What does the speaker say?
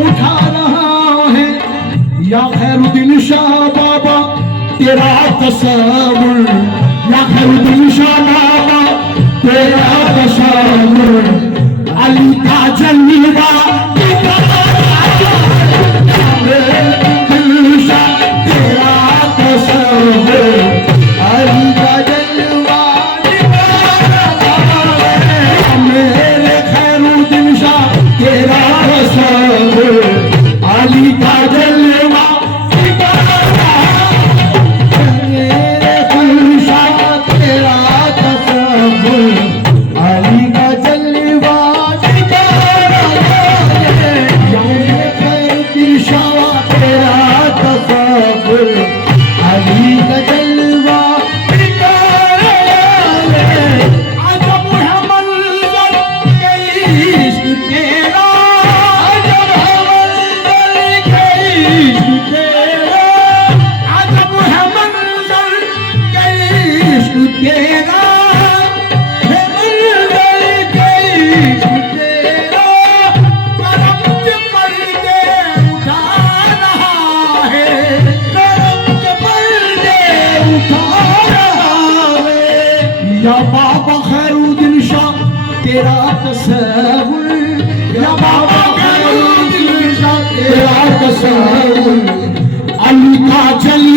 उठा रहा है या खैरुद्दीन शाह बाबा तेरा तसव्वुर, या खैरुद्दीन शाह बाबा तेरा तसव्वुर, अली का जलवा या बाबा खैरुद्दीन शाह तेरा तसव्वुर, या बाबा खैरुद्दीन शाह तेरा तसव्वुर, अली का जल